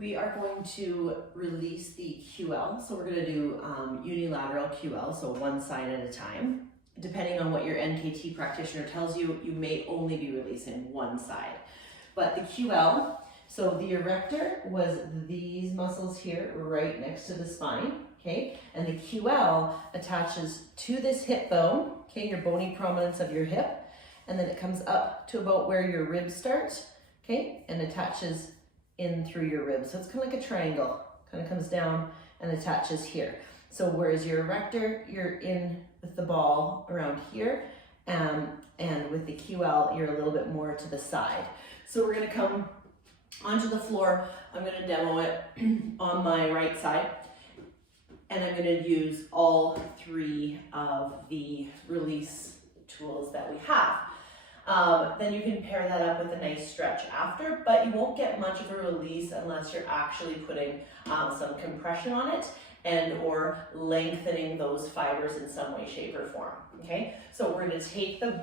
We are going to release the QL. So we're going to do unilateral QL, so one side at a time. Depending on what your NKT practitioner tells you, you may only be releasing one side. But the QL, so the erector was these muscles here right next to the spine, okay? And the QL attaches to this hip bone, okay, your bony prominence of your hip, and then it comes up to about where your ribs start, okay, and attaches in through your ribs. So it's kind of like a triangle, kind of comes down and attaches here. So whereas your erector, you're in with the ball around here, and with the QL, you're a little bit more to the side. So we're gonna come onto the floor. I'm gonna demo it on my right side, and I'm gonna use all three of the release tools that we have. Then you can pair that up with a nice stretch after, but you won't get much of a release unless you're actually putting some compression on it and or lengthening those fibers in some way, shape, or form, okay? So we're gonna take the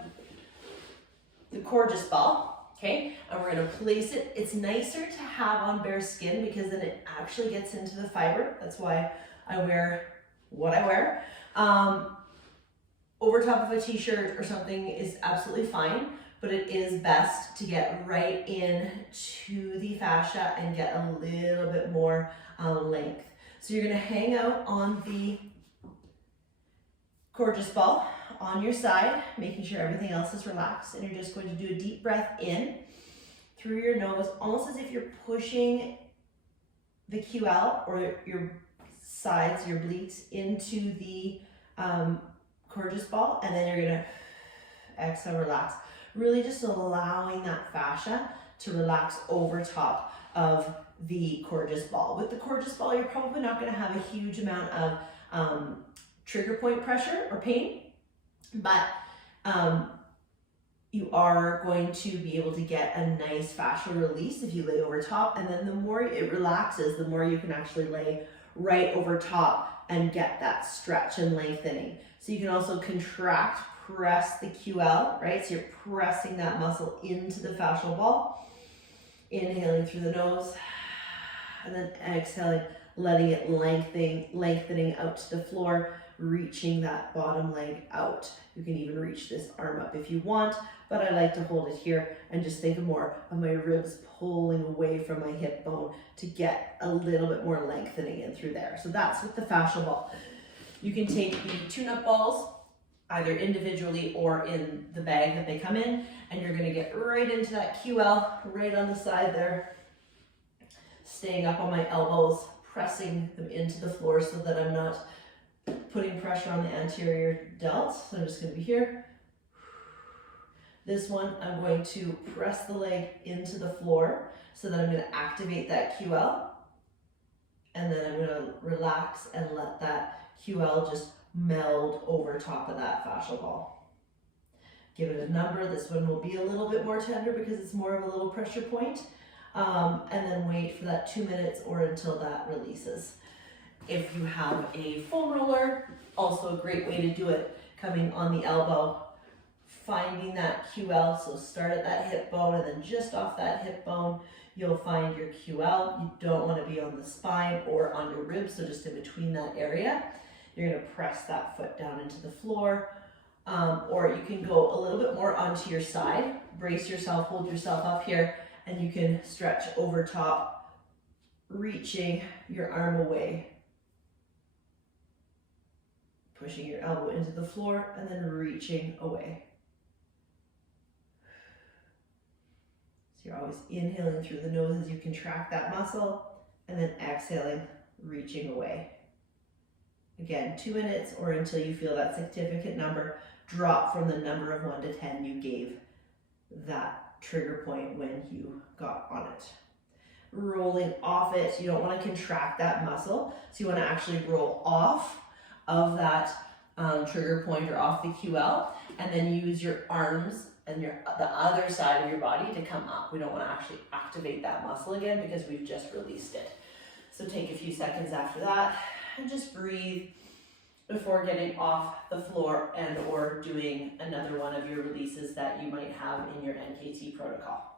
gorgeous ball, okay, and we're gonna place it. It's nicer to have on bare skin because then it actually gets into the fiber. That's why I wear what I wear. Over top of a t-shirt or something is absolutely fine, but it is best to get right in to the fascia and get a little bit more length. So you're gonna hang out on the gorgeous ball on your side, making sure everything else is relaxed, and you're just going to do a deep breath in through your nose, almost as if you're pushing the QL or your sides, your obliques into the gorgeous ball, and then you're gonna exhale, relax. Really just allowing that fascia to relax over top of the gorgeous ball. With the gorgeous ball, you're probably not gonna have a huge amount of trigger point pressure or pain, but you are going to be able to get a nice fascial release if you lay over top, and then the more it relaxes, the more you can actually lay right over top and get that stretch and lengthening. So you can also contract, press the QL, right? So you're pressing that muscle into the fascial ball, inhaling through the nose, and then exhaling, letting it lengthening out to the floor, reaching that bottom leg out. You can even reach this arm up if you want, but I like to hold it here and just think more of my ribs pulling away from my hip bone to get a little bit more lengthening in through there. So that's with the fascial ball. You can take the tune-up balls, either individually or in the bag that they come in, and you're gonna get right into that QL, right on the side there, staying up on my elbows, pressing them into the floor so that I'm not putting pressure on the anterior delt. So I'm just gonna be here. This one, I'm going to press the leg into the floor so that I'm gonna activate that QL. And then I'm gonna relax and let that QL just meld over top of that fascial ball. Give it a number. This one will be a little bit more tender because it's more of a little pressure point. And then wait for that 2 minutes or until that releases. If you have a foam roller, also a great way to do it, coming on the elbow, finding that QL, so start at that hip bone and then just off that hip bone, you'll find your QL. You don't want to be on the spine or on your ribs, so just in between that area. You're gonna press that foot down into the floor, or you can go a little bit more onto your side, brace yourself, hold yourself up here, and you can stretch over top, reaching your arm away. Pushing your elbow into the floor and then reaching away. So you're always inhaling through the nose as you contract that muscle, and then exhaling, reaching away. Again, 2 minutes or until you feel that significant number drop from the number of 1 to 10 you gave that trigger point when you got on it. Rolling off it, you don't want to contract that muscle, so you want to actually roll off of that trigger point or off the QL, and then use your arms and the other side of your body to come up. We don't want to actually activate that muscle again because we've just released it. So take a few seconds after that and just breathe before getting off the floor and or doing another one of your releases that you might have in your NKT protocol.